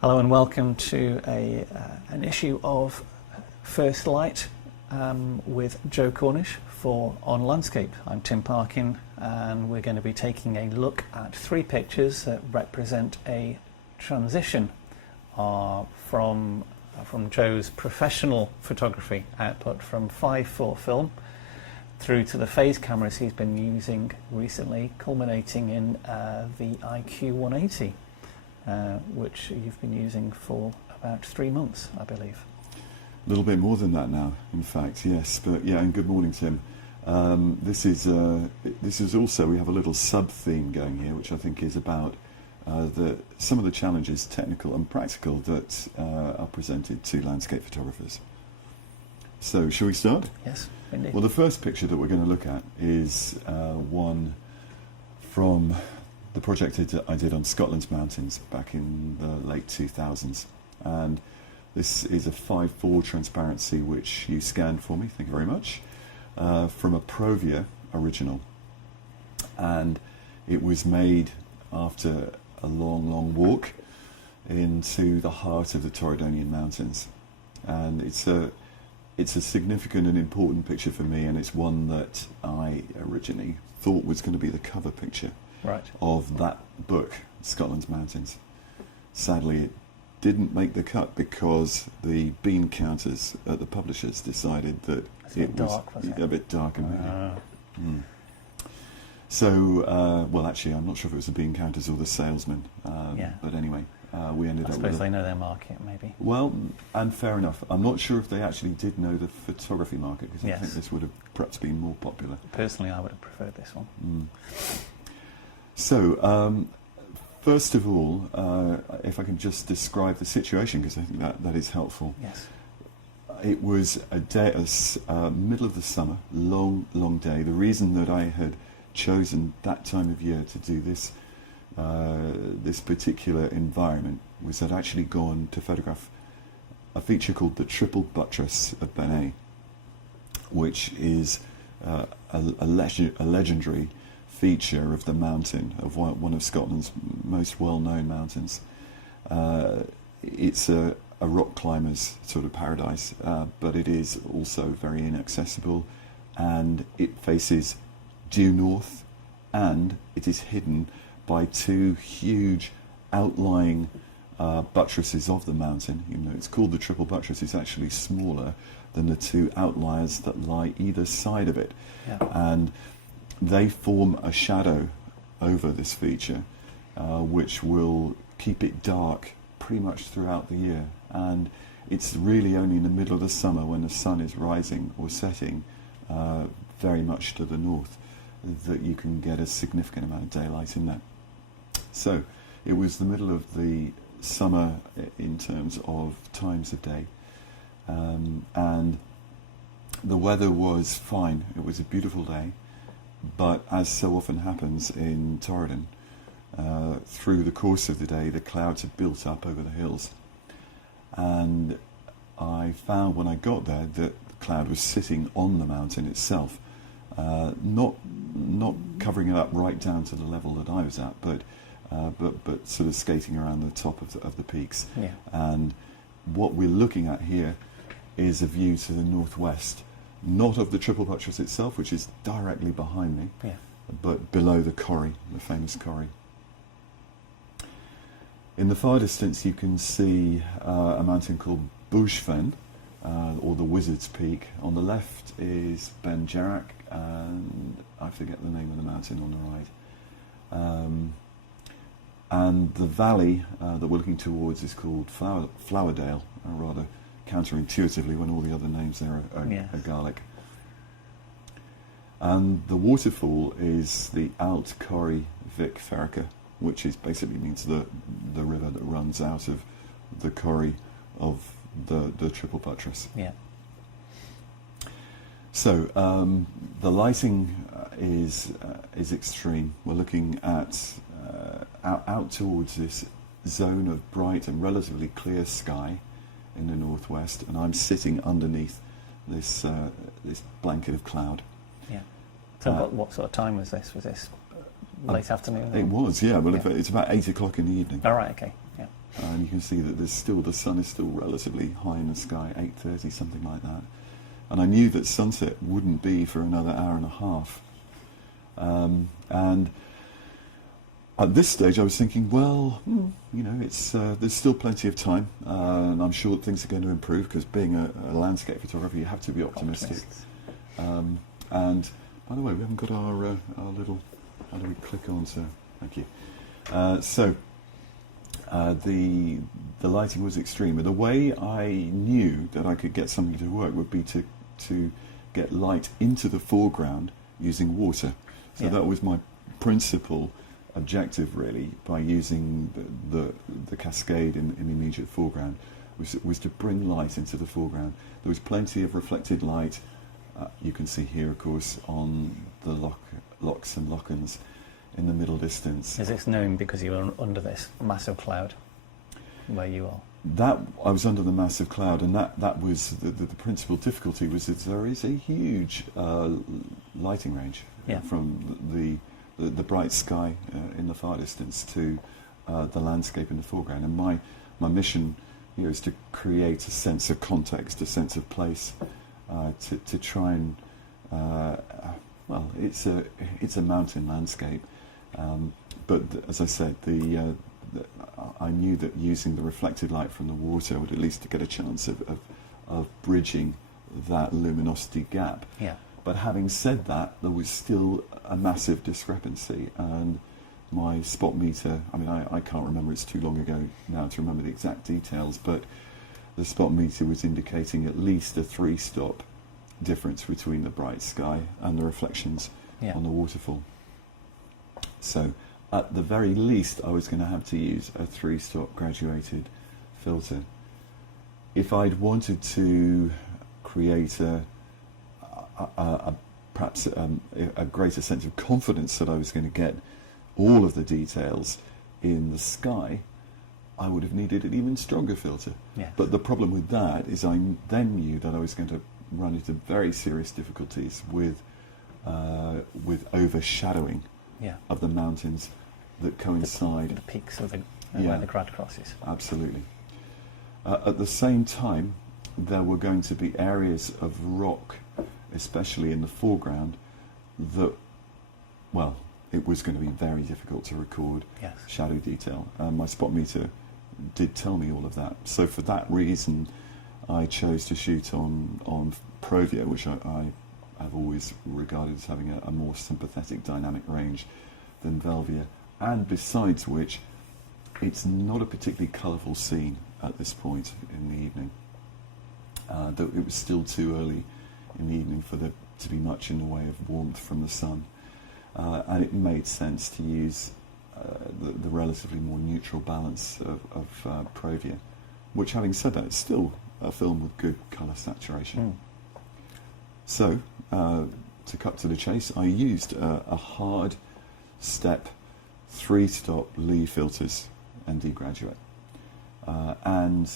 Hello and welcome to an issue of First Light with Joe Cornish for On Landscape. I'm Tim Parkin, and we're going to be taking a look at three pictures that represent a transition from Joe's professional photography output from 5:4 film through to the phase cameras he's been using recently, culminating in the IQ 180. Which you've been using for about 3 months, I believe. A little bit more than that now, in fact, yes. But yeah, and good morning, Tim. This is also, we have a little sub-theme going here, which I think is about some of the challenges, technical and practical, that are presented to landscape photographers. So, shall we start? Yes, indeed. Well, the first picture that we're going to look at is one from the project I did on Scotland's mountains back in the late 2000s, and this is a 5:4 transparency which you scanned for me, thank you very much, from a Provia original, and it was made after a long walk into the heart of the Torridonian Mountains, and it's a significant and important picture for me, and it's one that I originally thought was going to be the cover picture of that book, Scotland's Mountains. Sadly, it didn't make the cut because the bean counters at the publishers decided that it was a bit dark and moody. So, well, actually, I'm not sure if it was the bean counters or the salesman, but anyway, we ended up with... I suppose they know their market, maybe. Well, and fair enough. I'm not sure if they actually did know the photography market, because I think this would have perhaps been more popular. Personally, I would have preferred this one. So, first of all, if I can just describe the situation, because I think that is helpful. Yes. It was a day, middle of the summer, long day. The reason that I had chosen that time of year to do this, this particular environment, was I'd actually gone to photograph a feature called the Triple Buttress of Benet, which is a legendary feature of the mountain, of one of Scotland's most well-known mountains. It's a rock climber's sort of paradise, but it is also very inaccessible, and it faces due north, and it is hidden by two huge outlying buttresses of the mountain. You know, it's called the Triple Buttress. It's actually smaller than the two outliers that lie either side of it, and they form a shadow over this feature, which will keep it dark pretty much throughout the year. And it's really only in the middle of the summer, when the sun is rising or setting very much to the north, that you can get a significant amount of daylight in there. So it was the middle of the summer in terms of times of day, and the weather was fine. It was a beautiful day. But as so often happens in Torridon, through the course of the day, the clouds had built up over the hills. And I found when I got there that the cloud was sitting on the mountain itself, not covering it up right down to the level that I was at, but sort of skating around the top of the peaks. Yeah. And what we're looking at here is a view to the northwest. Not of the Triple Buttress itself, which is directly behind me, but below the Corrie, the famous Corrie. In the far distance you can see a mountain called Bouchefen, or the Wizard's Peak. On the left is Ben Jarrack, and I forget the name of the mountain on the right. And the valley that we're looking towards is called Flowerdale, rather counterintuitively when all the other names there are Gaelic. And the waterfall is the Alt Corrie Vic Ferrica, which is basically means the river that runs out of the Corrie of the Triple Buttress. Yeah. So the lighting is extreme. We're looking at out towards this zone of bright and relatively clear sky in the northwest, and I'm sitting underneath this blanket of cloud. Yeah. So what sort of time was this? Was this late afternoon? It was, yeah. Well, it's about 8 o'clock in the evening. All right, okay, yeah. And you can see that the sun is still relatively high in the sky, 8:30, something like that. And I knew that sunset wouldn't be for another hour and a half. And at this stage, I was thinking, well, it's there's still plenty of time, and I'm sure things are going to improve, because being a landscape photographer, you have to be optimistic. And by the way, we haven't got our little. How do we click on? So, thank you. The lighting was extreme, and the way I knew that I could get something to work would be to get light into the foreground using water. So that was my principal objective, really, by using the cascade in the immediate foreground, was to bring light into the foreground. There was plenty of reflected light. You can see here, of course, on the lochs and lochans in the middle distance. Is this known because you were under this massive cloud where you are? That I was under the massive cloud, and that was the principal difficulty, was that there is a huge lighting range from the bright sky in the far distance to the landscape in the foreground. And my mission, is to create a sense of context, a sense of place, to try and it's a mountain landscape, but as I said, I knew that using the reflected light from the water would at least get a chance of bridging that luminosity gap. Yeah. But having said that, there was still a massive discrepancy, and my spot meter, I can't remember, it's too long ago now to remember the exact details, but the spot meter was indicating at least a 3-stop difference between the bright sky and the reflections on the waterfall. So at the very least, I was going to have to use a 3-stop graduated filter. If I'd wanted to create perhaps a greater sense of confidence that I was going to get all of the details in the sky, I would have needed an even stronger filter. Yes. But the problem with that is I then knew that I was going to run into very serious difficulties with overshadowing of the mountains that coincide. The peaks of where the grad crosses. Absolutely. At the same time, there were going to be areas of rock, especially in the foreground, that, it was going to be very difficult to record shadow detail. My spot meter did tell me all of that. So for that reason, I chose to shoot on Provia, which I have always regarded as having a more sympathetic dynamic range than Velvia, and besides which, it's not a particularly colourful scene at this point in the evening. Though it was still too early in the evening for there to be much in the way of warmth from the sun, and it made sense to use the relatively more neutral balance of Provia, which, having said that, it's still a film with good colour saturation. So, to cut to the chase, I used a hard step 3-stop Lee filters ND Graduate, and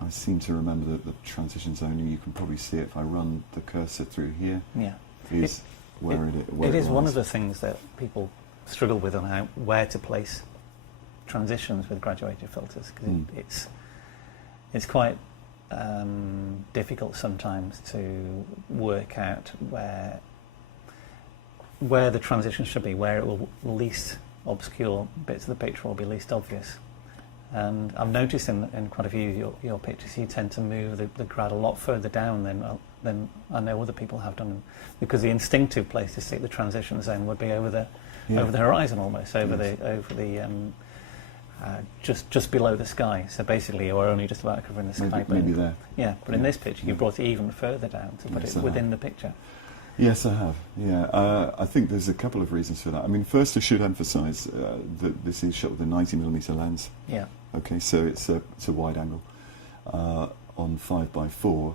I seem to remember that the transition zone, and you can probably see it if I run the cursor through here, is where it is lies. one of the things that people struggle with on where to place transitions with graduated filters, because it's quite difficult sometimes to work out where the transition should be, where it will least obscure bits of the picture will be least obvious. And I've noticed in quite a few of your pictures, you tend to move the grad a lot further down than I know other people have done, because the instinctive place to stick the transition zone would be over the horizon, almost just below the sky. So basically, you're only just about covering the sky. Maybe there. Yeah, but in this picture, you brought it even further down to put it within the picture. Yes, I have. Yeah, I think there's a couple of reasons for that. First, I should emphasise that this is shot with a 90mm lens. Yeah. Okay, so it's a wide angle on 5x4,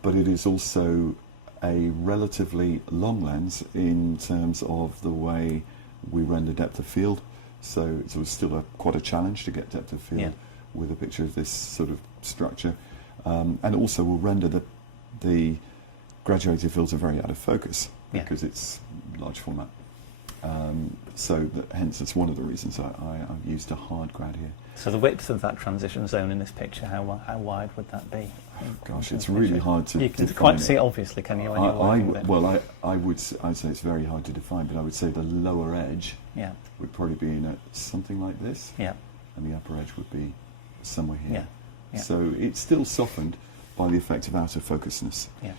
but it is also a relatively long lens in terms of the way we render depth of field. So it was still quite a challenge to get depth of field with a picture of this sort of structure, and also will render the graduated filter very out of focus because it's large format. Hence, that's one of the reasons I've used a hard grad here. So the width of that transition zone in this picture, how wide would that be? Gosh, it's really hard to You can define quite it. see it, obviously, can you? When you're working with it? I'd say it's very hard to define, but I would say the lower edge Yeah. would probably be in something like this, Yeah. and the upper edge would be somewhere here. Yeah. Yeah. So it's still softened by the effect of outer focusness, Yeah.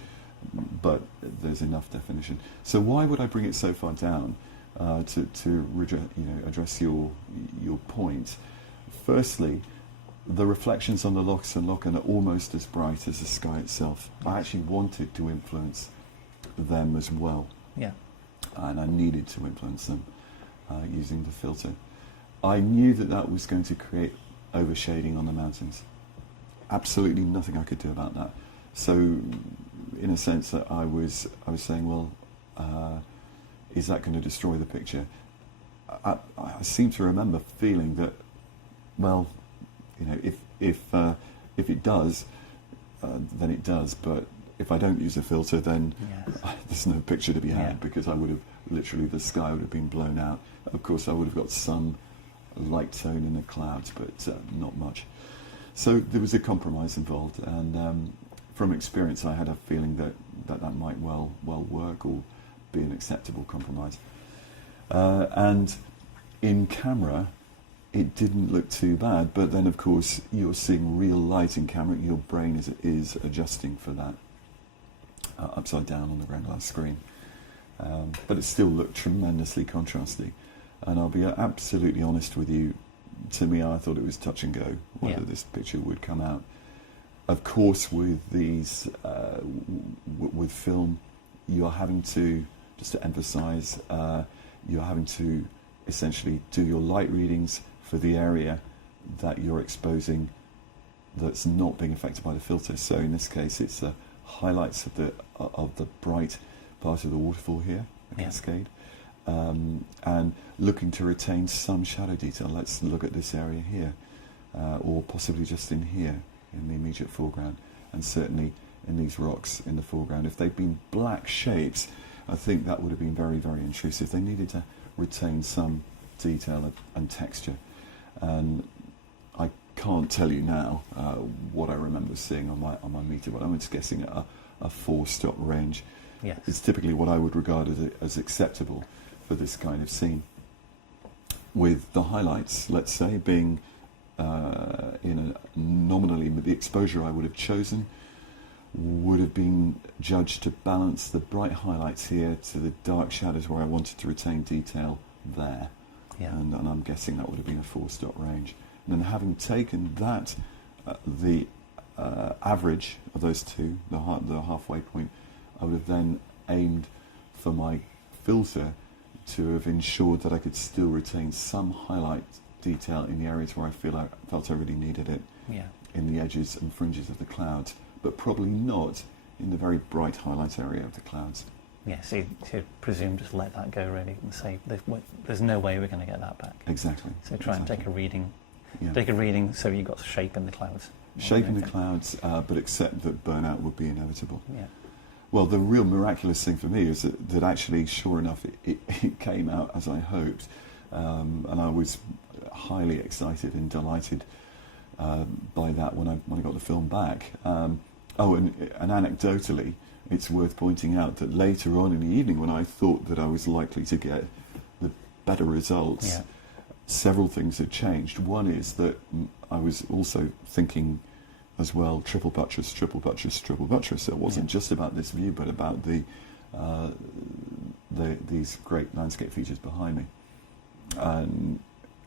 but there's enough definition. So why would I bring it so far down to address your point? Firstly, the reflections on the lochs and lochen are almost as bright as the sky itself. I actually wanted to influence them as well, Yeah. and I needed to influence them using the filter. I knew that was going to create overshading on the mountains. Absolutely nothing I could do about that. So, in a sense, that I was saying, well, is that going to destroy the picture? I seem to remember feeling that, well, if it does, then it does. But if I don't use a filter, then there's no picture to be had, because I would have literally, the sky would have been blown out. Of course, I would have got some light tone in the clouds, but not much. So there was a compromise involved, and from experience, I had a feeling that might well work or be an acceptable compromise. And in camera, it didn't look too bad, but then of course you're seeing real light in camera. Your brain is adjusting for that upside down on the ground glass screen, but it still looked tremendously contrasty. And I'll be absolutely honest with you. To me, I thought it was touch and go whether this picture would come out. Of course, with these with film, you are having to, just to emphasise, you're having to essentially do your light readings for the area that you're exposing that's not being affected by the filter. So in this case, it's the highlights of the bright part of the waterfall here, the cascade, and looking to retain some shadow detail. Let's look at this area here, or possibly just in here, in the immediate foreground, and certainly in these rocks in the foreground. If they'd been black shapes, I think that would have been very, very intrusive. They needed to retain some detail and texture. And I can't tell you now what I remember seeing on my meter, but I'm just guessing at a 4-stop range. Yes. It's typically what I would regard as acceptable for this kind of scene. With the highlights, let's say, being nominally, the exposure I would have chosen would have been judged to balance the bright highlights here to the dark shadows where I wanted to retain detail there. Yeah. And I'm guessing that would have been a 4-stop range. And then having taken that, the average of those two, the halfway point, I would have then aimed for my filter to have ensured that I could still retain some highlight detail in the areas where I felt I really needed it, in the edges and fringes of the clouds, but probably not in the very bright highlight area of the clouds. Yeah, so you presume just let that go, really, and say there's no way we're going to get that back. Exactly. So try and take a reading. Yeah. Take a reading so you've got shape in the clouds. Shape in the clouds, but accept that burnout would be inevitable. Yeah. Well, the real miraculous thing for me is that actually, sure enough, it came out as I hoped. And I was highly excited and delighted by that when I got the film back. And anecdotally, it's worth pointing out that later on in the evening, when I thought that I was likely to get the better results, several things had changed. One is that I was also thinking as well, triple buttress, triple buttress, triple buttress. So it wasn't just about this view, but about these great landscape features behind me. And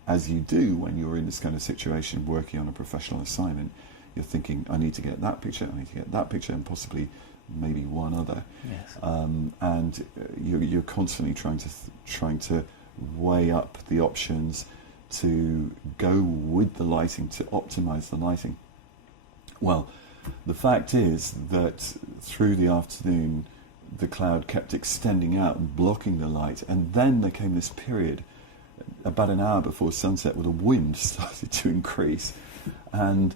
as you do when you're in this kind of situation, working on a professional assignment, you're thinking, I need to get that picture, I need to get that picture, and possibly maybe one other. Yes. And you're constantly trying to weigh up the options to go with the lighting, to optimize the lighting. Well, the fact is that through the afternoon, the cloud kept extending out and blocking the light, and then there came this period, about an hour before sunset, where the wind started to increase, and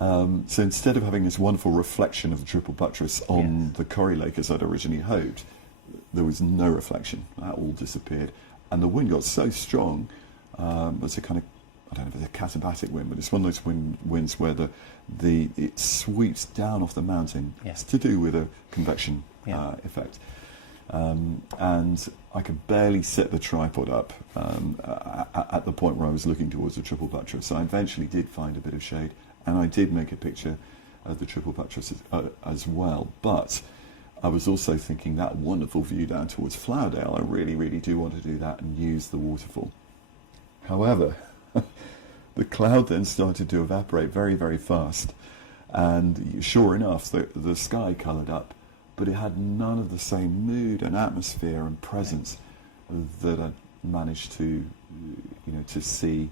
so instead of having this wonderful reflection of the triple buttress on the Corrie Lake as I'd originally hoped, there was no reflection. That all disappeared. and the wind got so strong. It's a kind of, I don't know if it's a katabatic wind, but it's one of those winds where it sweeps down off the mountain. Yeah. It's to do with a convection Yeah. effect. And I could barely set the tripod up at the point where I was looking towards the triple buttress. So I eventually did find a bit of shade, and I did make a picture of the triple buttress as well. But I was also thinking that wonderful view down towards Flowerdale, I really, really do want to do that and use the waterfall. However, the cloud then started to evaporate very, very fast, and sure enough, the sky coloured up, but it had none of the same mood and atmosphere and presence that I managed to see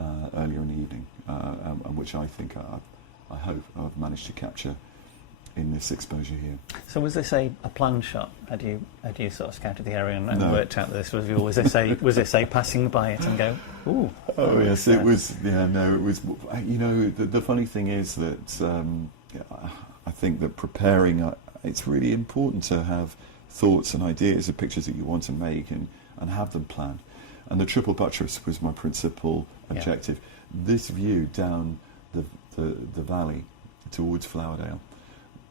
earlier in the evening, and which I think I hope I've managed to capture in this exposure here. So was this a planned shot? Had you sort of scouted the area and No. worked out that this was, or was this a passing by it and go, ooh? Oh yes, it was. Yeah, no, it was. The funny thing is that I think that preparing, it's really important to have thoughts and ideas of pictures that you want to make and have them planned. And the triple buttress was my principal objective. This view down the valley towards Flowerdale,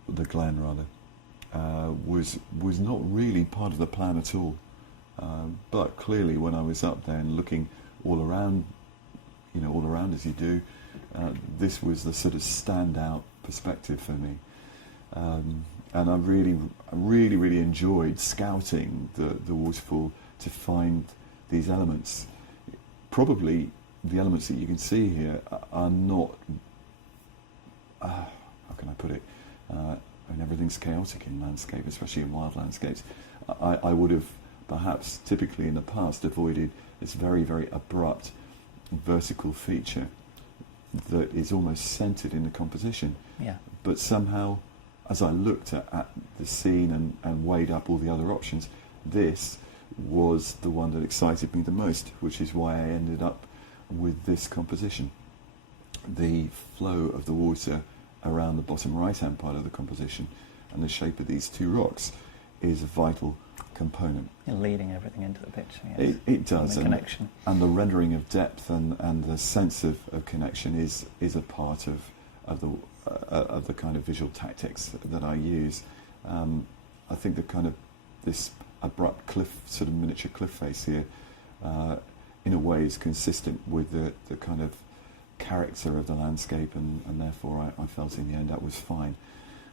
the glen rather, was not really part of the plan at all. But clearly, when I was up there and looking all around as you do, this was the sort of standout perspective for me. And I really enjoyed scouting the waterfall to find these elements. Probably the elements that you can see here are not, how can I put it, and everything's chaotic in landscape, especially in wild landscapes. I would have perhaps typically in the past avoided this very, very abrupt vertical feature that is almost centered in the composition. Yeah. But somehow, as I looked at the scene and weighed up all the other options, this was the one that excited me the most, which is why I ended up with this composition. The flow of the water around the bottom right-hand part of the composition and the shape of these two rocks is a vital component. You're leading everything into the picture. Yes. It does. And the connection. And the rendering of depth and the sense of connection is a part of the kind of visual tactics that I use. I think the kind of this abrupt cliff, sort of miniature cliff face here, in a way is consistent with the kind of character of the landscape, and therefore I felt in the end that was fine.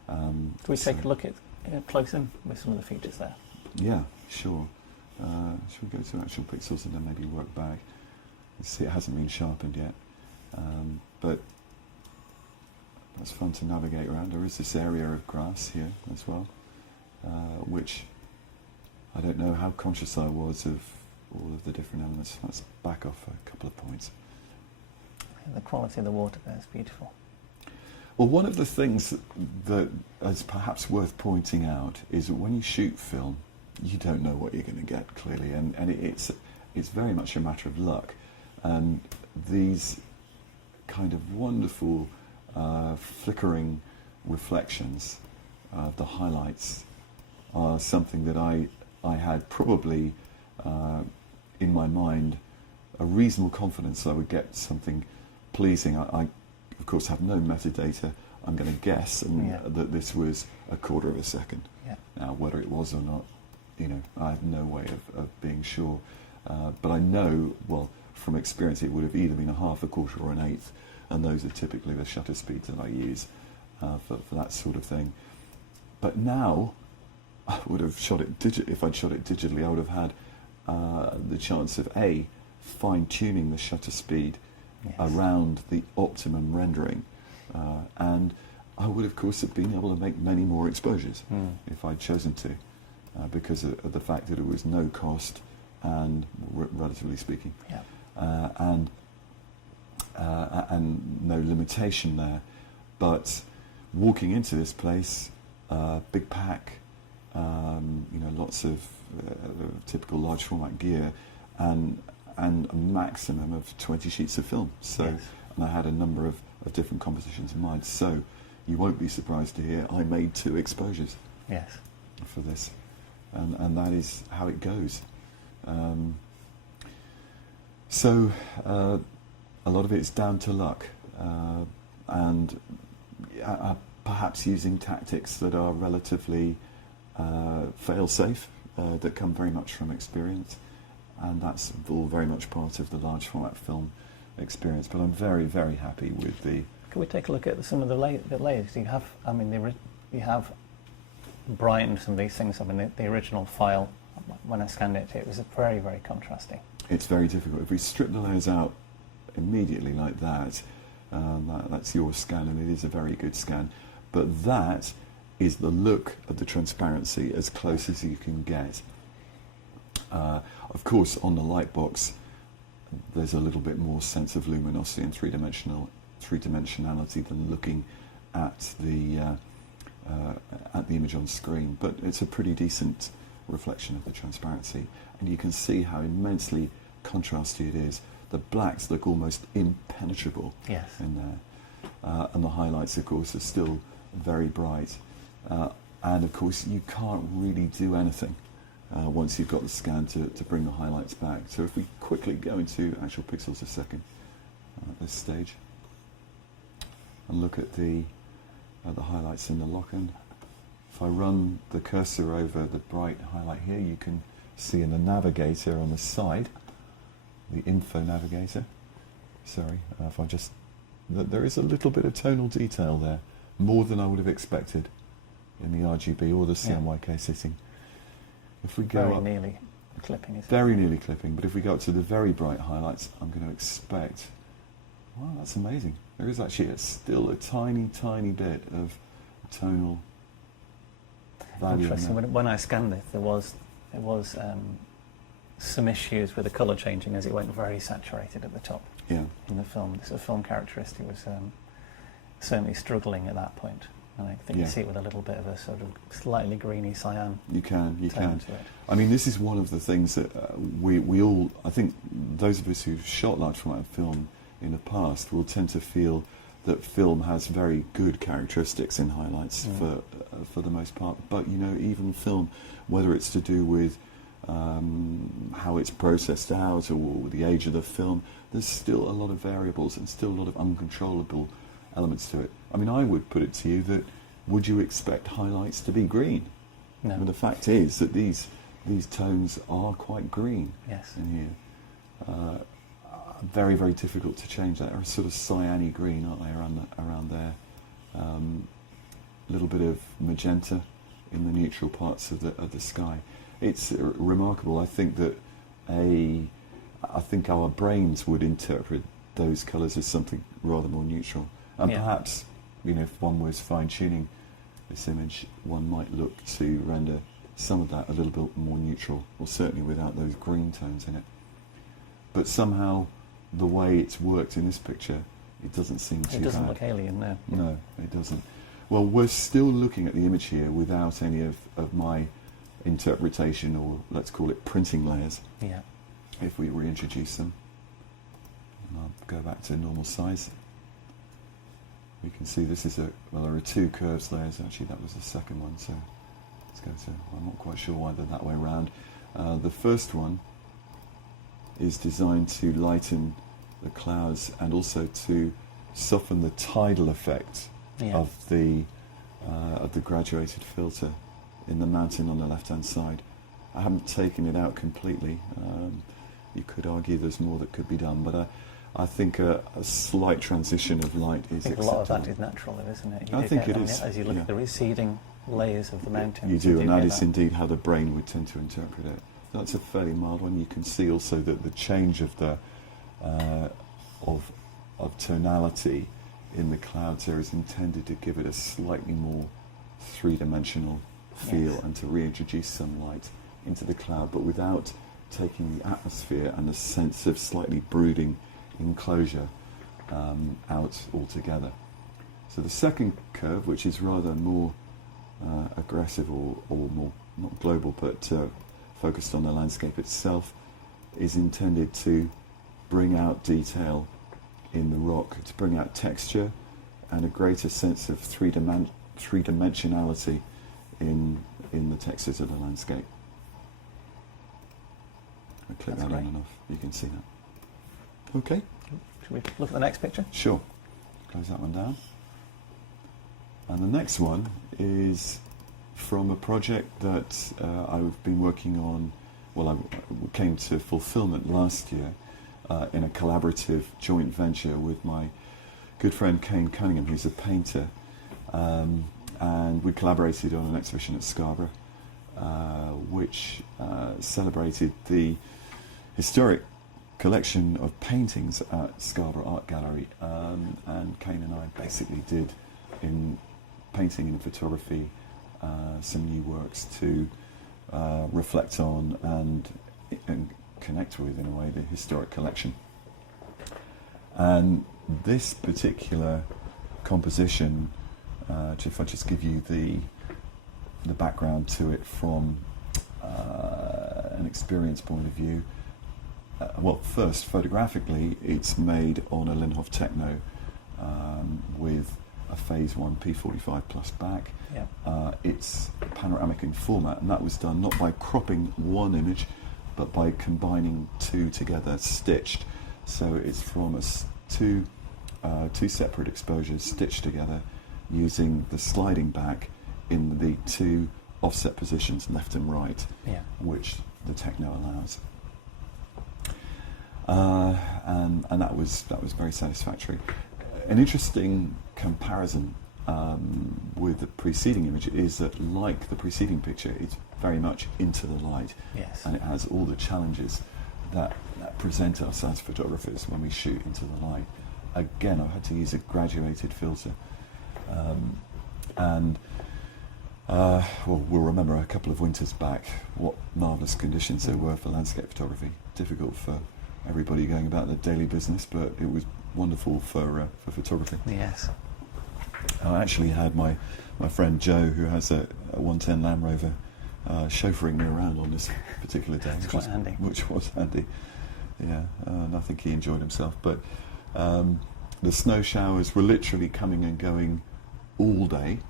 Can we take a look at close in with some of the features there? Yeah, sure. Should we go to actual pixels and then maybe work back? Let's see, it hasn't been sharpened yet, but that's fun to navigate around. There is this area of grass here as well, which I don't know how conscious I was of all of the different elements. Let's back off a couple of points. The quality of the water there is beautiful. Well, one of the things that is perhaps worth pointing out is that when you shoot film, you don't know what you're going to get, clearly, and it's very much a matter of luck. And these kind of wonderful flickering reflections of the highlights are something that I had probably in my mind a reasonable confidence I would get something pleasing. I of course have no metadata. I'm going to guess that this was a quarter of a second. Yeah. Now, whether it was or not, I have no way of being sure. But I know, well, from experience, it would have either been a half, a quarter, or an eighth, and those are typically the shutter speeds that I use for that sort of thing. But now, I would have shot it if I'd shot it digitally, I would have had the chance of fine-tuning the shutter speed around the optimum rendering, and I would of course have been able to make many more exposures if I'd chosen to, because of the fact that it was no cost and relatively speaking, and no limitation there. But walking into this place, big pack, lots of typical large format gear, and a maximum of 20 sheets of film. So, and I had a number of different compositions in mind. So, you won't be surprised to hear I made 2 exposures. Yes. For this, and that is how it goes. So a lot of it is down to luck, and perhaps using tactics that are relatively fail-safe, that come very much from experience, and that's all very much part of the large format film experience. But I'm very, very happy with the... Can we take a look at some of the layers? You have, I mean, you have brightened some of these things. I mean, the original file, when I scanned it, it was very, very contrasting. It's very difficult. If we strip the layers out immediately like that, that's your scan, and it is a very good scan. But that is the look of the transparency as close as you can get. Of course, on the light box, there's a little bit more sense of luminosity and three-dimensionality than looking at the image on screen. But it's a pretty decent reflection of the transparency, and you can see how immensely contrasty it is. The blacks look almost impenetrable in there, and the highlights, of course, are still very bright. And of course, you can't really do anything once you've got the scan to bring the highlights back. So if we quickly go into actual pixels a second at this stage and look at the highlights in the lock-in. If I run the cursor over the bright highlight here, you can see in the navigator on the side, the info navigator. Sorry, if I just... there is a little bit of tonal detail there, more than I would have expected in the RGB or the CMYK setting. If we go up... Very nearly clipping, isn't it? Very nearly clipping, but if we go up to the very bright highlights, I'm going to expect... Wow, that's amazing. There is actually still a tiny, tiny bit of tonal value. Interesting. When I scanned it, there was some issues with the colour changing as it went very saturated at the top in the film. The film characteristic was certainly struggling at that point. And I think you see it with a little bit of a sort of slightly greeny cyan. You can. To it. I mean, this is one of the things that we all, I think those of us who've shot large format film in the past will tend to feel that film has very good characteristics in highlights for the most part. But you know, even film, whether it's to do with how it's processed out or the age of the film, there's still a lot of variables and still a lot of uncontrollable elements to it. I mean, I would put it to you that would you expect highlights to be green? No. And the fact is that these tones are quite green in here. Very, very difficult to change that. They're sort of cyany green, aren't they, around there? A little bit of magenta in the neutral parts of the sky. It's remarkable. I think that our brains would interpret those colours as something rather more neutral. And perhaps, you know, if one was fine-tuning this image, one might look to render some of that a little bit more neutral, or certainly without those green tones in it. But somehow, the way it's worked in this picture, it doesn't seem too bad. It doesn't look alien, no. No, it doesn't. Well, we're still looking at the image here without any of my interpretation, or let's call it printing layers. Yeah. If we reintroduce them, and I'll go back to normal size, we can see this is well, there are two curves layers. Actually, that was the second one, so let's go to... I'm not quite sure why they're that way around. The first one is designed to lighten the clouds and also to soften the tidal effect of the graduated filter in the mountain on the left-hand side. I haven't taken it out completely. You could argue there's more that could be done, but I think a slight transition of light is acceptable. I think a lot of that is natural, though, isn't it? I think it is. As you look at the receding layers of the mountains. You do, and that is indeed how the brain would tend to interpret it. That's a fairly mild one. You can see also that the change of the of tonality in the clouds there is intended to give it a slightly more three-dimensional feel and to reintroduce some light into the cloud, but without taking the atmosphere and the sense of slightly brooding enclosure out altogether. So the second curve, which is rather more aggressive or more, not global, but focused on the landscape itself, is intended to bring out detail in the rock, to bring out texture and a greater sense of three-dimensionality in the textures of the landscape. I click that in enough, you can see that. Okay, Should we look at the next picture? sure. Close that one down. And the next one is from a project that I've been working on. Well, I came to fulfillment last year in a collaborative joint venture with my good friend Kane Cunningham, who's a painter. And we collaborated on an exhibition at Scarborough, which celebrated the historic collection of paintings at Scarborough Art Gallery. And Kane and I basically did, in painting and photography, some new works to reflect on and connect with, in a way, the historic collection. And this particular composition, if I just give you the background to it from an experience point of view. Well, first, photographically, it's made on a Linhof Techno with a Phase 1 P45 plus back. Yeah. It's panoramic in format, and that was done not by cropping one image, but by combining two together, stitched. So it's from two separate exposures stitched together, using the sliding back in the two offset positions, left and right, Yeah. which the Techno allows. And that was very satisfactory. An interesting comparison with the preceding image is that, like the preceding picture, it's very much into the light, Yes. and it has all the challenges that present us as photographers when we shoot into the light. Again, I've had to use a graduated filter. Well, we'll remember a couple of winters back what marvellous conditions there were for landscape photography. Difficult for everybody going about their daily business, but it was wonderful for photography. Yes. I actually had my friend Joe, who has a 110 Land Rover, chauffeuring me around on this particular day, which was handy. Yeah, and I think he enjoyed himself. But the snow showers were literally coming and going all day,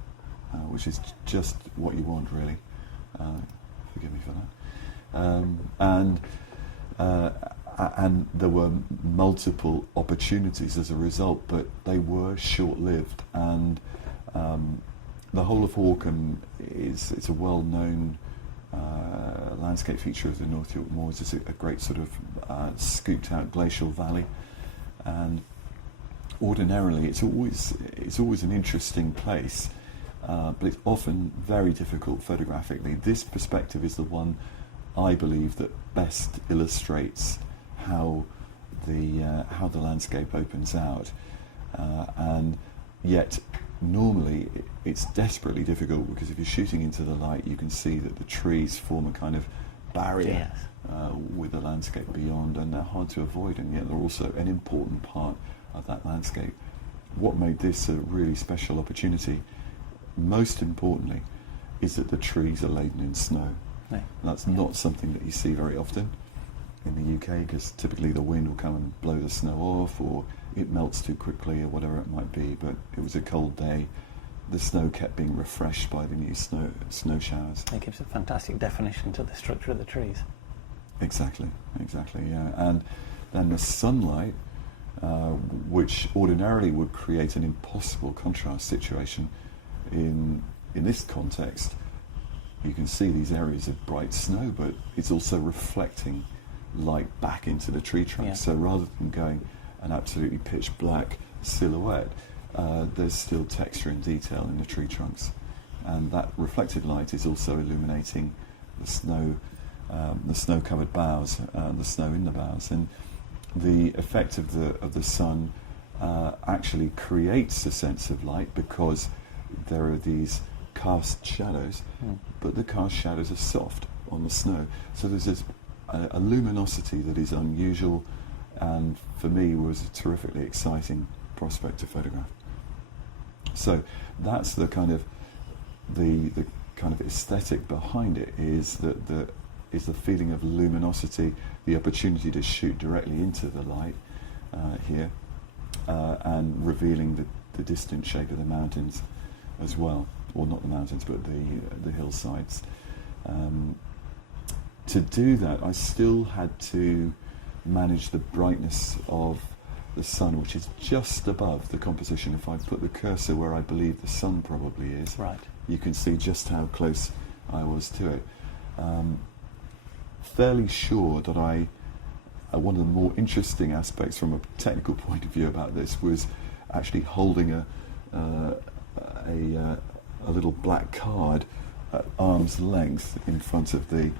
which is just what you want, really. Forgive me for that. And there were multiple opportunities as a result, but they were short-lived. And the whole of Hawkham it's a well-known landscape feature of the North York Moors. It's a great sort of scooped-out glacial valley, and ordinarily it's always an interesting place, but it's often very difficult photographically. This perspective is the one I believe that best illustrates how the landscape opens out, and yet normally it's desperately difficult, because if you're shooting into the light, you can see that the trees form a kind of barrier. Yes. With the landscape beyond, and they're hard to avoid, and yet they're also an important part of that landscape. What made this a really special opportunity, most importantly, is that the trees are laden in snow. No. That's not something that you see very often in the UK, because typically the wind will come and blow the snow off, or it melts too quickly, or whatever it might be. But it was a cold day. The snow kept being refreshed by the new snow showers. It gives a fantastic definition to the structure of the trees. Exactly, yeah. And then the sunlight, which ordinarily would create an impossible contrast situation, in this context, you can see these areas of bright snow, but it's also reflecting light back into the tree trunks. Yeah. So rather than going an absolutely pitch black silhouette, there's still texture and detail in the tree trunks, and that reflected light is also illuminating the snow-covered boughs, the snow in the boughs, and the effect of the sun actually creates a sense of light, because there are these cast shadows, but the cast shadows are soft on the snow. So there's this a luminosity that is unusual, and for me was a terrifically exciting prospect to photograph. So that's the kind of aesthetic behind it, is that the feeling of luminosity, the opportunity to shoot directly into the light here, and revealing the distant shape of the mountains as well, or not the mountains, but the hillsides. To do that, I still had to manage the brightness of the sun, which is just above the composition. If I put the cursor where I believe the sun probably is, Right. you can see just how close I was to it. Fairly sure that one of the more interesting aspects from a technical point of view about this was actually holding a little black card at arm's length in front of the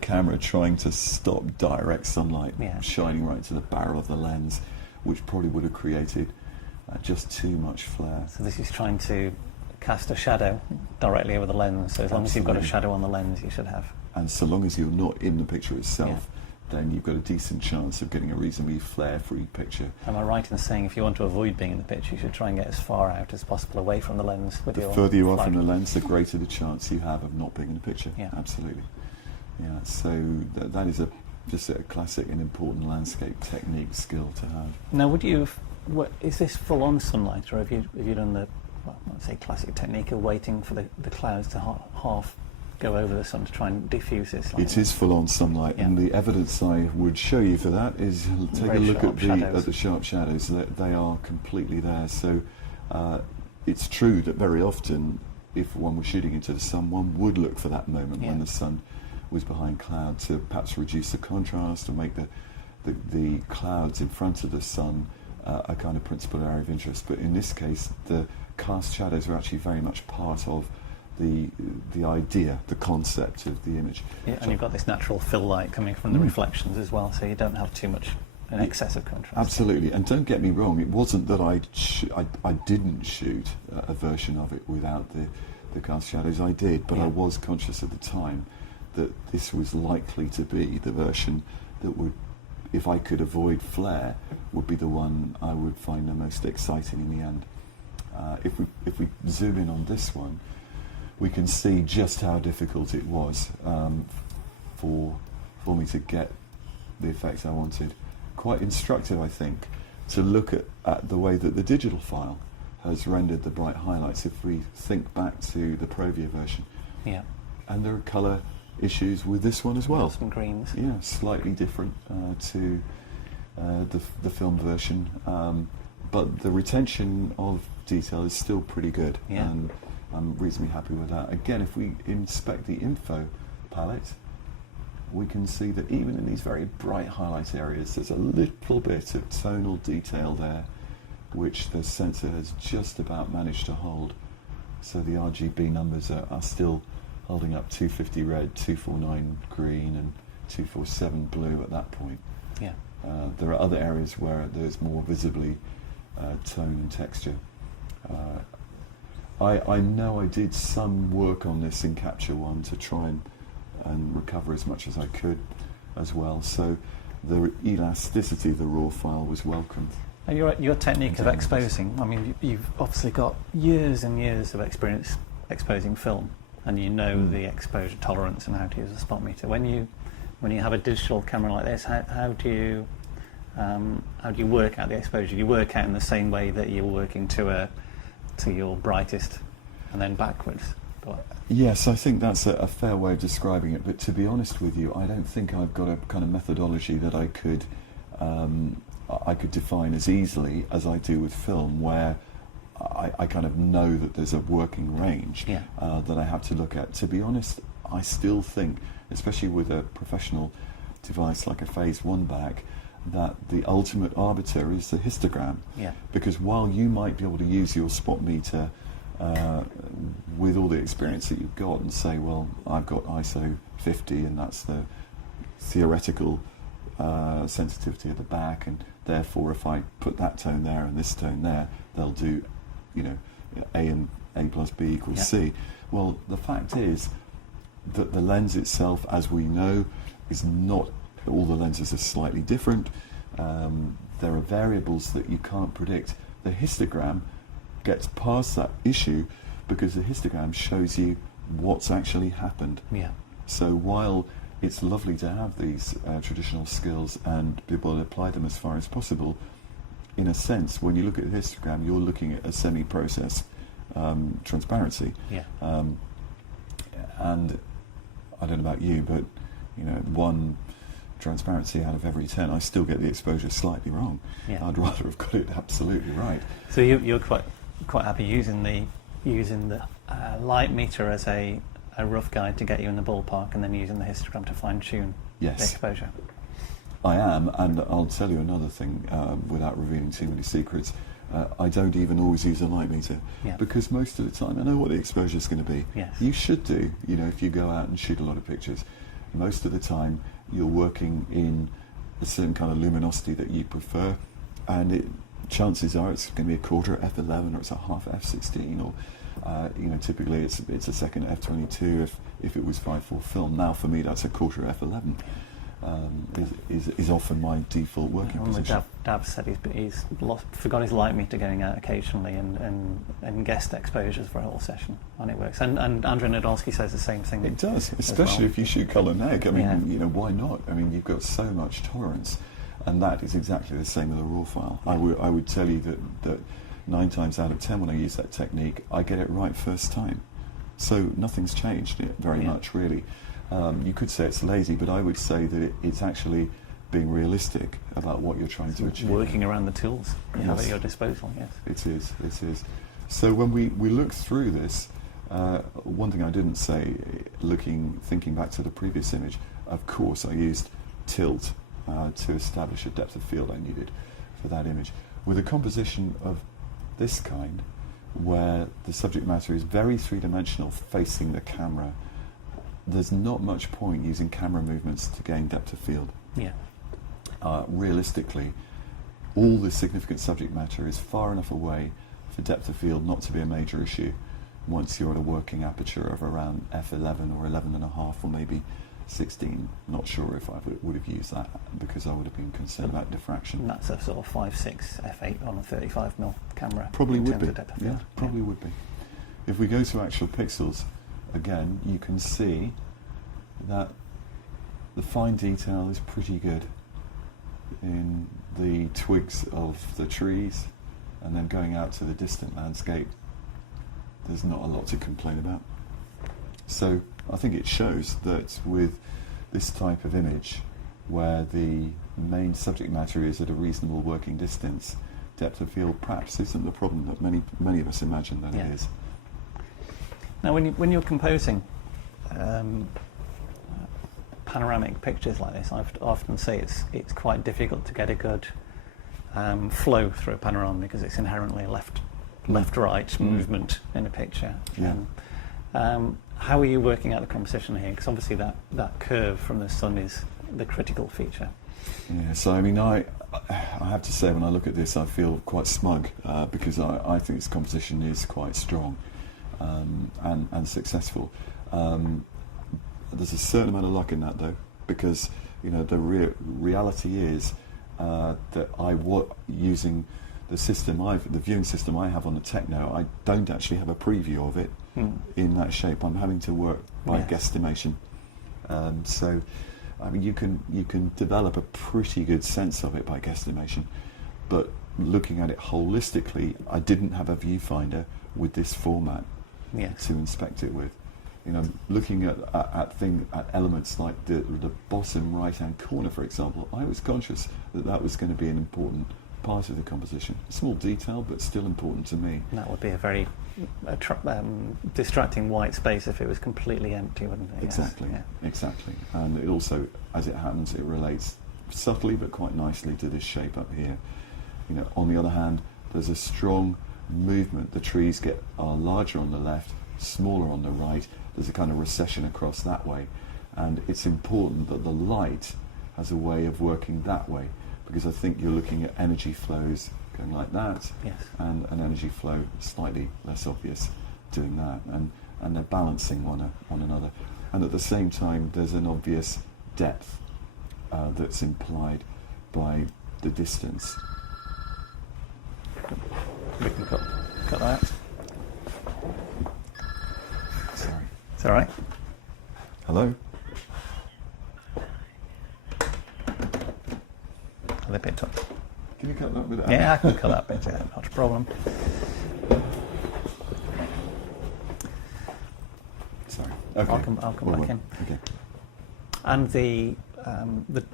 camera, trying to stop direct sunlight shining right to the barrel of the lens, which probably would have created just too much flare. So this is trying to cast a shadow directly over the lens. So as long as you've got a shadow on the lens, you should have. And so long as you're not in the picture itself, then you've got a decent chance of getting a reasonably flare-free picture. Am I right in saying if you want to avoid being in the picture, you should try and get as far out as possible away from the lens with the your further you are flag? from the lens, the greater the chance you have of not being in the picture. Yeah. Absolutely. Yeah. So that is just a classic and important landscape technique skill to have. Now, is this full-on sunlight, or have you done the, I'd say, classic technique of waiting for the clouds to half go over the sun to try and diffuse this? It is full-on sunlight, and the evidence I would show you for that is take a look at the sharp shadows. They are completely there. So it's true that very often, if one was shooting into the sun, one would look for that moment when the sun was behind cloud to perhaps reduce the contrast and make the clouds in front of the sun a kind of principal area of interest. But in this case, the cast shadows are actually very much part of the idea, the concept of the image. Yeah, and you've got this natural fill light coming from the reflections as well, so you don't have too much an excess of contrast. Absolutely, and don't get me wrong, it wasn't that I didn't shoot a version of it without the cast shadows. I did, but I was conscious at the time that this was likely to be the version that would, if I could avoid flare, would be the one I would find the most exciting in the end. If we zoom in on this one, we can see just how difficult it was for me to get the effect I wanted. Quite instructive, I think, to look at the way that the digital file has rendered the bright highlights. If we think back to the Provia version, and there are colour issues with this one as well. Some greens. Yeah, slightly different to the film version, but the retention of detail is still pretty good, and I'm reasonably happy with that. Again, if we inspect the info palette, we can see that even in these very bright highlight areas, there's a little bit of tonal detail there, which the sensor has just about managed to hold. So the RGB numbers are still holding up 250 red, 249 green, and 247 blue at that point. Yeah. There are other areas where there's more visibly tone and texture. I know I did some work on this in Capture One to try and recover as much as I could as well. So the elasticity of the raw file was welcomed. And your technique of exposing, I mean, you've obviously got years and years of experience exposing film, and you know the exposure tolerance and how to use a spot meter. When you have a digital camera like this, how do you work out the exposure? Do you work out in the same way that you're working to your brightest and then backwards? Yes, I think that's a fair way of describing it, but to be honest with you, I don't think I've got a kind of methodology that I could define as easily as I do with film, where I kind of know that there's a working range that I have to look at. To be honest, I still think, especially with a professional device like a Phase 1 bag, that the ultimate arbiter is the histogram. Yeah. Because while you might be able to use your spot meter with all the experience that you've got and say, well, I've got ISO 50 and that's the theoretical sensitivity at the back, and therefore if I put that tone there and this tone there, they'll do, A plus B equals C. Well, the fact is that the lens itself, as we know, is not, all the lenses are slightly different. There are variables that you can't predict. The histogram gets past that issue because the histogram shows you what's actually happened. Yeah. So while it's lovely to have these traditional skills and be able to apply them as far as possible, in a sense, when you look at the histogram, you're looking at a semi-process transparency. Yeah. And I don't know about you, but one transparency out of every 10, I still get the exposure slightly wrong. Yeah. I'd rather have got it absolutely right. So you're quite happy using the light meter as a rough guide to get you in the ballpark, and then using the histogram to fine tune the exposure. I am, and I'll tell you another thing without revealing too many secrets. I don't even always use a light meter because most of the time I know what the exposure is going to be. Yes. You should do, if you go out and shoot a lot of pictures. Most of the time you're working in a certain kind of luminosity that you prefer, and chances are it's going to be a quarter f11 or it's a half f16, or typically it's a second f22 if it was 5:4 film. Now for me that's a quarter f11. Is often my default working position. Dav said he's forgot his light meter going out occasionally and guessed exposures for a whole session, and it works. And Andrew Nadolski says the same thing. It does, especially if you shoot colour neg. I mean, Yeah. Why not? I mean, you've got so much tolerance, and that is exactly the same with a raw file. I would tell you that 9 times out of 10 when I use that technique, I get it right first time. So nothing's changed very much, really. You could say it's lazy, but I would say that it's actually being realistic about what you're trying to achieve. Working around the tools you have at your disposal, yes. It is. So when we look through this, one thing I didn't say, thinking back to the previous image, of course I used tilt to establish a depth of field I needed for that image. With a composition of this kind, where the subject matter is very three-dimensional facing the camera, there's not much point using camera movements to gain depth of field. Yeah. Realistically, all the significant subject matter is far enough away for depth of field not to be a major issue once you're at a working aperture of around f11 or 11.5 or maybe 16. Not sure if I would have used that because I would have been concerned about diffraction. And that's a sort of 5.6 f8 on a 35mm camera. Probably would be. Depth of field. Yeah, probably would be. If we go to actual pixels, again, you can see that the fine detail is pretty good in the twigs of the trees, and then going out to the distant landscape, there's not a lot to complain about. So I think it shows that with this type of image, where the main subject matter is at a reasonable working distance, depth of field perhaps isn't the problem that many of us imagine that it is. Now, when you're composing panoramic pictures like this, I often say it's quite difficult to get a good flow through a panorama because it's inherently a left-right movement in a picture. Yeah. How are you working out the composition here? Because obviously that curve from the sun is the critical feature. Yeah, so I mean, I have to say when I look at this, I feel quite smug because I think this composition is quite strong and successful. There's a certain amount of luck in that, though, because the reality is that using the viewing system I have on the Techno, I don't actually have a preview of it in that shape. I'm having to work by guesstimation. So, I mean, you can develop a pretty good sense of it by guesstimation, but looking at it holistically, I didn't have a viewfinder with this format to inspect it with. Looking at elements like the bottom right-hand corner, for example, I was conscious that was going to be an important part of the composition. A small detail, but still important to me. And that would be a very distracting white space if it was completely empty, wouldn't it? Exactly, yes. exactly. And it also, as it happens, it relates subtly but quite nicely to this shape up here. On the other hand, there's a strong movement. The trees are larger on the left, smaller on the right. There's a kind of recession across that way, and it's important that the light has a way of working that way, because I think you're looking at energy flows going like that, and an energy flow slightly less obvious doing that, and they're balancing one another, and at the same time there's an obvious depth that's implied by the distance. We can cut that. Sorry. It's all right. Hello? A bit up. Can you cut that bit out? Yeah, I can cut that bit out, not a problem. Sorry. Okay. I'll come back in. Okay. And the the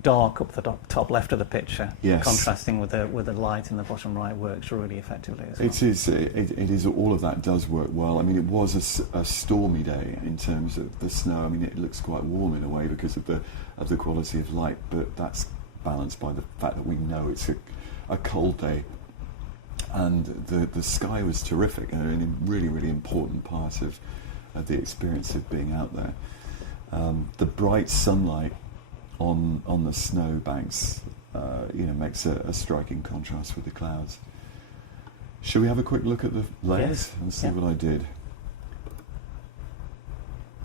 dark up the top left of the picture, Yes. contrasting with the light in the bottom right, works really effectively as well. It is. It is. All of that does work well. I mean, it was a stormy day in terms of the snow. I mean, it looks quite warm in a way because of the quality of light, but that's balanced by the fact that we know it's a cold day, and the sky was terrific and a really, really important part of the experience of being out there. The bright sunlight on the snow banks, makes a striking contrast with the clouds. Shall we have a quick look at the layers Yes. and see Yeah. what I did?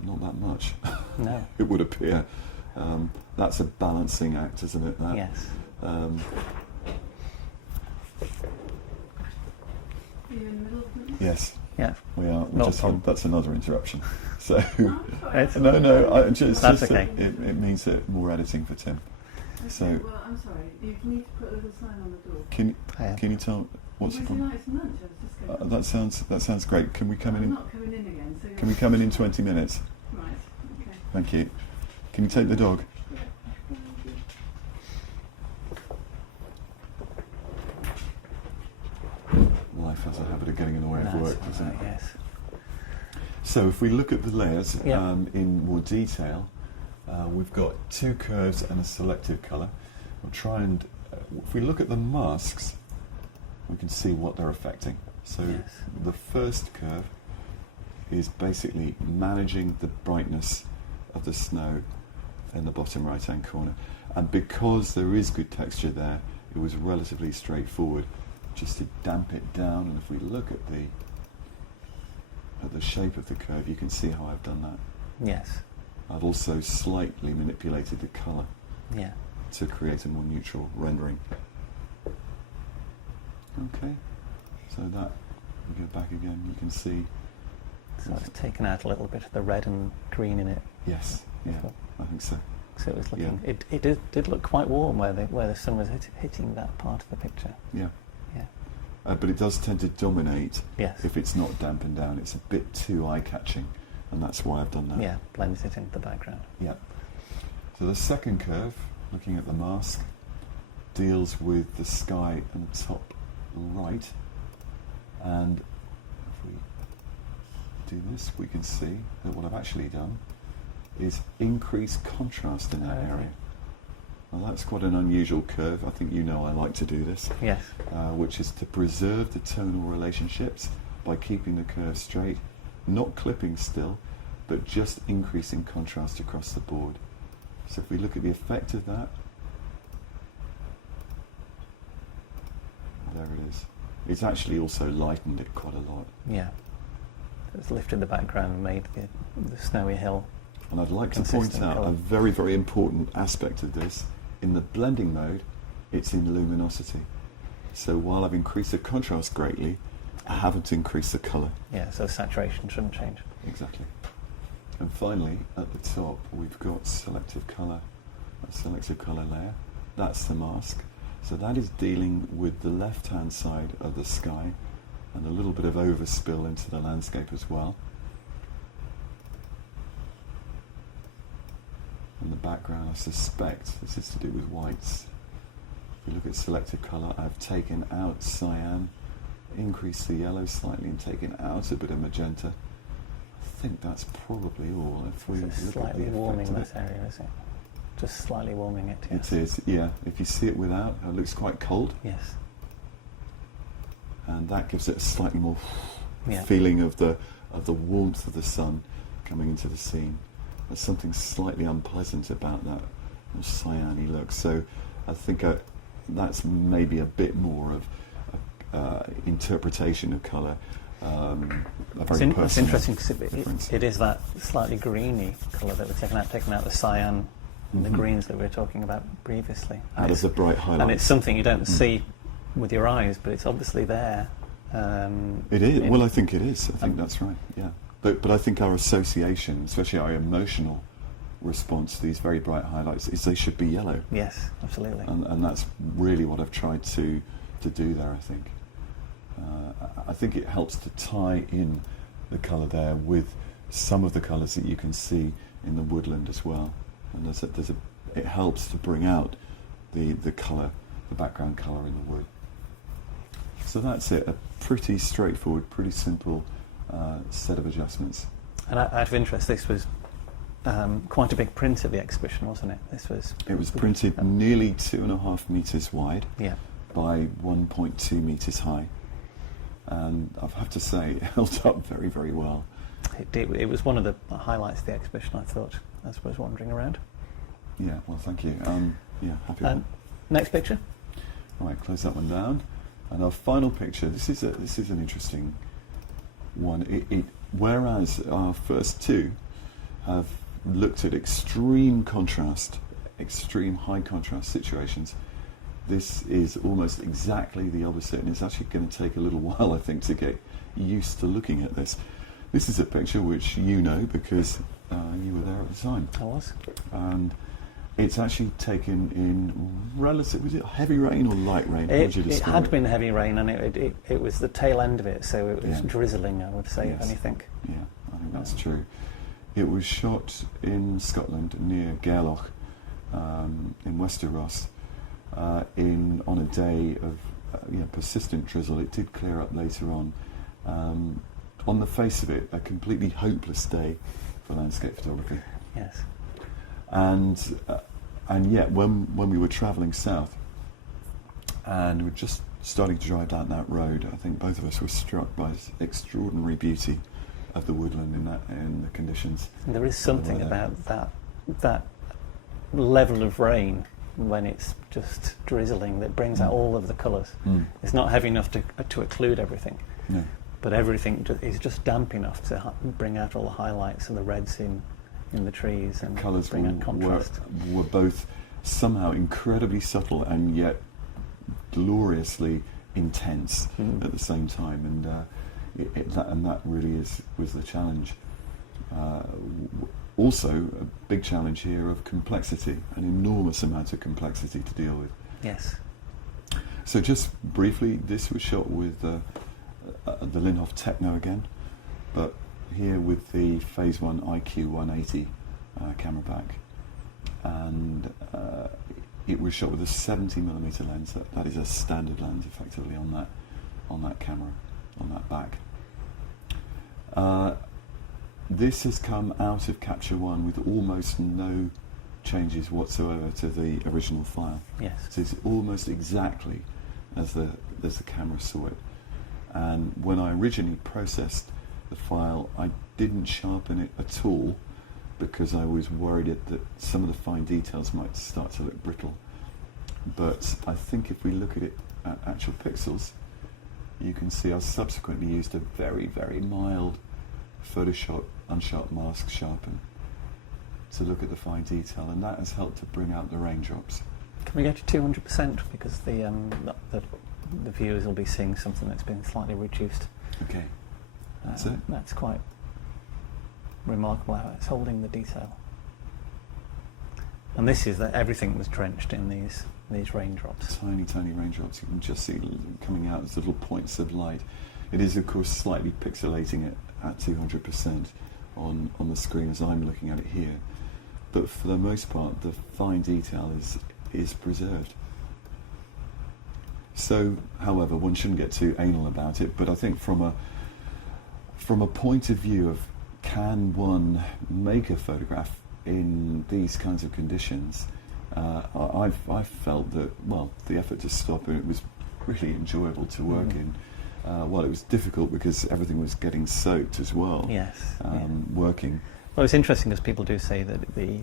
Not that much. No. It would appear. That's a balancing act, isn't it? That? Yes. Um, Are you in the middle of something? yes, Yeah. we are. We Not just a problem. had, that's another interruption. So No, I'm sorry. It's- no. It's That's just okay. it means that more editing for Tim. Okay, So well, I'm sorry. You need to put a little sign on the door. Can you tell what's the Would you problem? like some lunch? I was just going to... That sounds great. Can we come in? I'm not coming in again, so... Can we come in 20 minutes? Right, okay. Thank you. Can you take the dog? Life has a habit of getting in the way of That's work, doesn't it? right, yes. So if we look at the layers Yeah. in more detail, we've got two curves and a selective colour. We'll try and, if we look at the masks, we can see what they're affecting. So Yes. the first curve is basically managing the brightness of the snow in the bottom right hand corner. And because there is good texture there, it was relatively straightforward just to damp it down. And if we look at the shape of the curve, you can see how I've done that. Yes. I've also slightly manipulated the colour Yeah. to create a more neutral rendering. Okay, so that, we go back again, you can see, So it's taken out a little bit of the red and green in it. yes, yeah, I think so. So it was looking. It did look quite warm where the sun was hitting that part of the picture. Yeah, Yeah. but it does tend to dominate Yes. if it's not dampened down. It's a bit too eye-catching, and that's why I've done that. Yeah. Blends it into the background. Yeah. So the second curve, looking at the mask, deals with the sky and the top right, and if we do this, we can see that what I've actually done is increase contrast in that Okay. area. Now that's quite an unusual curve. I think you know I like to do this, Yes. which is to preserve the tonal relationships by keeping the curve straight, not clipping still, but just increasing contrast across the board. So if we look at the effect of that, there it is. It's actually also lightened it quite a lot. Yeah. It's lifted the background and made the snowy hill. And I'd like to Consistent point out colour. a very, very important aspect of this. In the blending mode, it's in luminosity. So while I've increased the contrast greatly, I haven't increased the colour. Yeah. So saturation shouldn't change. Exactly. And finally, at the top, we've got selective colour, a selective colour layer. That's the mask. So that is dealing with the left-hand side of the sky and a little bit of overspill into the landscape as well. And the background, I suspect this is to do with whites. If you look at selective colour, I've taken out cyan, increased the yellow slightly and taken out a bit of magenta. I think that's probably all. If we So look at the slightly effect warming of this area, is it? Just slightly warming it. Yes. It is, yeah. If you see it without, it looks quite cold, Yes. and that gives it a slightly more Yeah. feeling of the warmth of the sun coming into the scene. There's something slightly unpleasant about that cyany look. So I think that's maybe a bit more of interpretation of colour. A very It's personal interesting because difference. it is that slightly greeny colour that we're taking out the cyan and the Mhm. greens that we were talking about previously. That is a bright highlight. And it's something you don't see with your eyes, but it's obviously there. It is. in- Well, I think it is. I think that's right. Yeah. But I think our association, especially our emotional response to these very bright highlights, is they should be yellow, Yes, absolutely. and that's really what I've tried to do there. I think. I think it helps to tie in the colour there with some of the colours that you can see in the woodland as well. And there's a it helps to bring out the colour, the background colour in the wood. So that's it, a pretty straightforward, pretty simple set of adjustments. And out of interest, this was quite a big print at the exhibition, wasn't it? It was printed nearly 2.5 metres wide yeah. by 1.2 metres high. And I have to say, it held up very, very well. It was one of the highlights of the exhibition, I thought, as I was wandering around. Yeah, well, thank you. Yeah, happy with it. Next picture. All right, close that one down. And our final picture, this is an interesting one. Whereas our first two have looked at extreme contrast, extreme high contrast situations, this is almost exactly the opposite, and it's actually going to take a little while, I think, to get used to looking at this. This is a picture which you know because you were there at the time. I was. And it's actually taken in was it heavy rain or light rain? It had been heavy rain, and it was the tail end of it, so it was drizzling, I would say, Yes. if anything. Yeah, I think that's true. It was shot in Scotland near Gairloch, in Wester Ross, on a day of persistent drizzle. It did clear up later on. On the face of it, a completely hopeless day for landscape photography. Yes. And yet, when we were travelling south, and we're just starting to drive down that road, I think both of us were struck by the extraordinary beauty of the woodland in the conditions. And there is something about that level of rain when it's just drizzling that brings out all of the colours. It's not heavy enough to occlude everything, No. but everything is just damp enough to bring out all the highlights and the reds in the trees and Colours bring out contrast. were both somehow incredibly subtle and yet gloriously intense at the same time, and that really was the challenge. Also, a big challenge here of complexity, an enormous amount of complexity to deal with. Yes. So just briefly, this was shot with the Linhof Techno again, but here with the Phase 1 IQ 180 camera back, and it was shot with a 70mm lens. That is a standard lens, effectively, on that camera, on that back. This has come out of Capture One with almost no changes whatsoever to the original file. Yes. So it's almost exactly as the camera saw it. And when I originally processed the file, I didn't sharpen it at all because I was worried that some of the fine details might start to look brittle. But I think if we look at it at actual pixels, you can see I subsequently used a very, very mild Photoshop unsharp mask sharpen to look at the fine detail, and that has helped to bring out the raindrops. Can we go to 200% because the viewers will be seeing something that's been slightly reduced. Okay. That's it. That's quite remarkable how it's holding the detail. And this is that everything was drenched in these raindrops. Tiny, tiny raindrops. You can just see coming out as little points of light. It is, of course, slightly pixelating it at 200% on the screen as I'm looking at it here. But for the most part, the fine detail is preserved. So, however, one shouldn't get too anal about it, but I think from a point of view of can one make a photograph in these kinds of conditions, I've felt that, well, the effort to stop it was really enjoyable to work in. Well, it was difficult because everything was getting soaked as well. Yes. Working. Well, it's interesting because people do say that the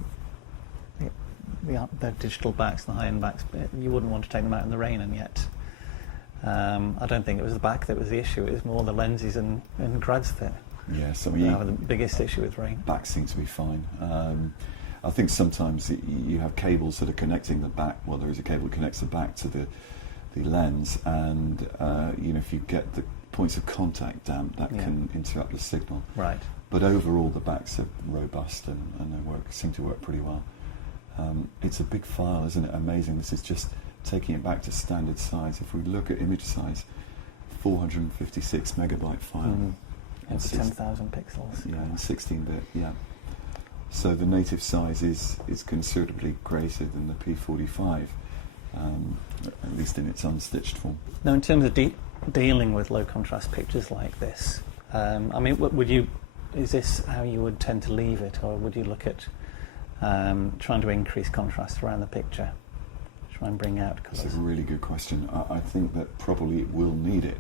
digital backs, the high-end backs, you wouldn't want to take them out in the rain, and yet I don't think it was the back that was the issue. It was more the lenses and grads that Yes, I mean, have the biggest issue with rain. Back seems to be fine. I think sometimes you have cables that are connecting the back. Well, there is a cable that connects the back to the lens, and if you get the points of contact damp, that can interrupt the signal. Right. But overall, the backs are robust and they seem to work pretty well. It's a big file, isn't it? Amazing. This is just taking it back to standard size. If we look at image size, 456 megabyte file. Over 10,000 pixels. Yeah, and 16-bit. Yeah. So the native size is considerably greater than the P45, at least in its unstitched form. Now, in terms of dealing with low contrast pictures like this, I mean, is this how you would tend to leave it, or would you look at trying to increase contrast around the picture, try and bring out colours? That's a really good question. I think that probably it will need it.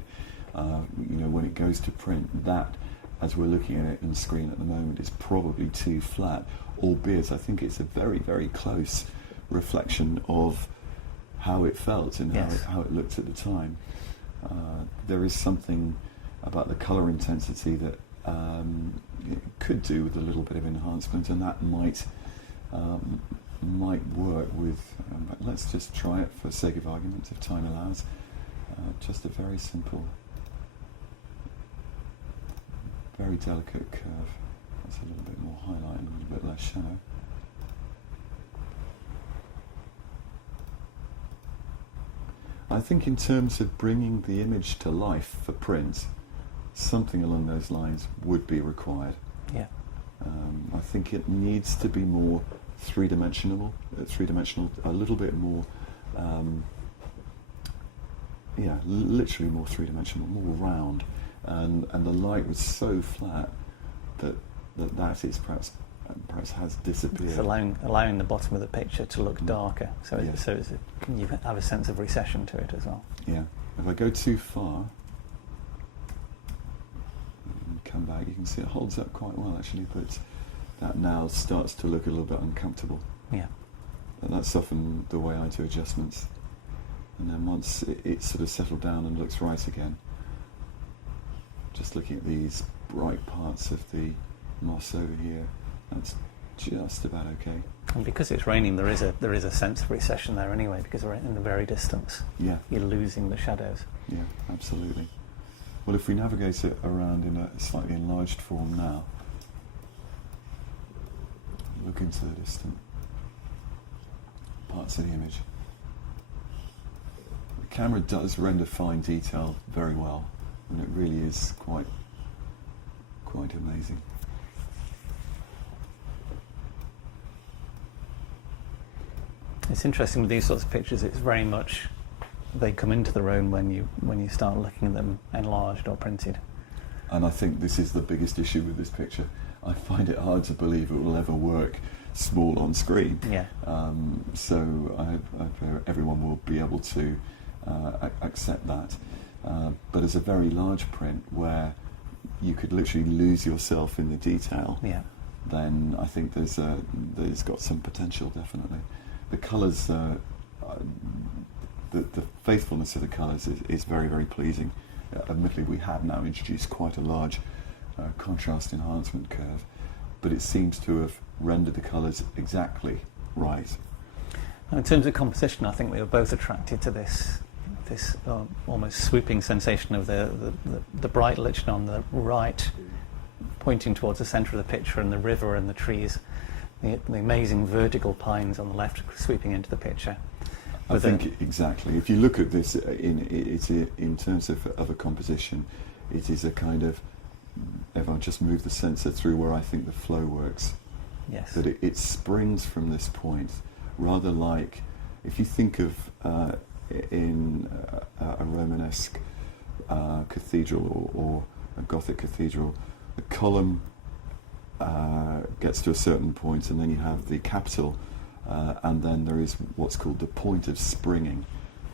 When it goes to print, that, as we're looking at it on the screen at the moment, is probably too flat, albeit I think it's a very, very close reflection of how it felt and Yes. how it looked at the time. There is something about the colour intensity that it could do with a little bit of enhancement, and that might work with. Let's just try it for sake of argument, if time allows. Just a very simple, very delicate curve. That's a little bit more highlight and a little bit less shadow. I think in terms of bringing the image to life for print, something along those lines would be required. Yeah. I think it needs to be more three-dimensional, a little bit more, literally more three-dimensional, more round, and the light was so flat that is perhaps has disappeared. It's allowing the bottom of the picture to look darker, so Yeah. you have a sense of recession to it as well. Yeah. If I go too far and come back, you can see it holds up quite well actually, but that now starts to look a little bit uncomfortable. Yeah. And that's often the way I do adjustments. And then once it's sort of settled down and looks right again, just looking at these bright parts of the moss over here, that's just about okay. And because it's raining, there is a sense of recession there anyway, because we're in the very distance. Yeah. You're losing the shadows. Yeah, absolutely. Well, if we navigate it around in a slightly enlarged form now, look into the distant parts of the image. The camera does render fine detail very well, and it really is quite amazing. It's interesting with these sorts of pictures. It's very much they come into their own when you start looking at them enlarged or printed. And I think this is the biggest issue with this picture. I find it hard to believe it will ever work small on screen. Yeah. So I hope everyone will be able to accept that. But as a very large print where you could literally lose yourself in the detail, Yeah. then I think there's got some potential, definitely. The colours, the faithfulness of the colours is very, very pleasing. Admittedly, we have now introduced quite a large contrast enhancement curve, but it seems to have rendered the colours exactly right. And in terms of composition, I think we were both attracted to this almost swooping sensation of the bright lichen on the right, pointing towards the centre of the picture, and the river and the trees, the amazing vertical pines on the left sweeping into the picture. I think exactly. If you look at this in terms of a composition, it is a kind of, if I just move the sensor through where I think the flow works, Yes. that it springs from this point, rather like if you think of in a Romanesque cathedral or a Gothic cathedral, the column gets to a certain point, and then you have the capital, and then there is what's called the point of springing,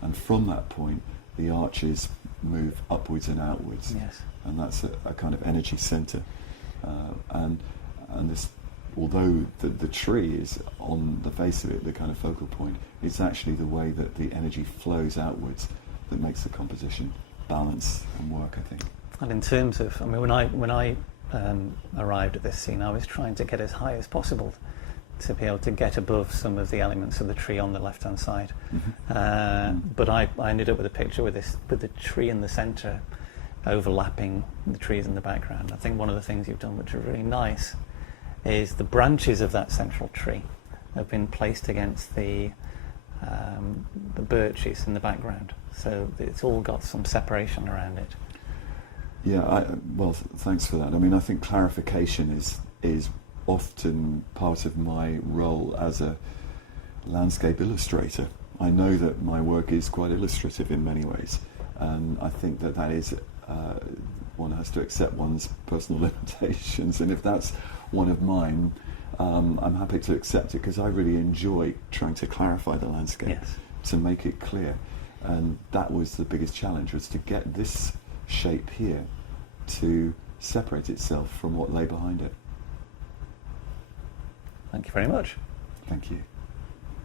and from that point the arches move upwards and outwards. Yes. And that's a kind of energy centre, and this, although the tree is on the face of it the kind of focal point, it's actually the way that the energy flows outwards that makes the composition balance and work, I think. And in terms of, I mean, when I arrived at this scene, I was trying to get as high as possible to be able to get above some of the elements of the tree on the left-hand side. Mm-hmm. But I ended up with a picture with the tree in the centre overlapping the trees in the background. I think one of the things you've done, which is really nice, is the branches of that central tree have been placed against the birches in the background, so it's all got some separation around it. Yeah, well, thanks for that. I mean, I think clarification is often part of my role as a landscape illustrator. I know that my work is quite illustrative in many ways, and I think that that is, one has to accept one's personal limitations, and if that's one of mine, I'm happy to accept it, because I really enjoy trying to clarify the landscape, Yes. to make it clear. And that was the biggest challenge, was to get this shape here to separate itself from what lay behind it. Thank you very much. Thank you.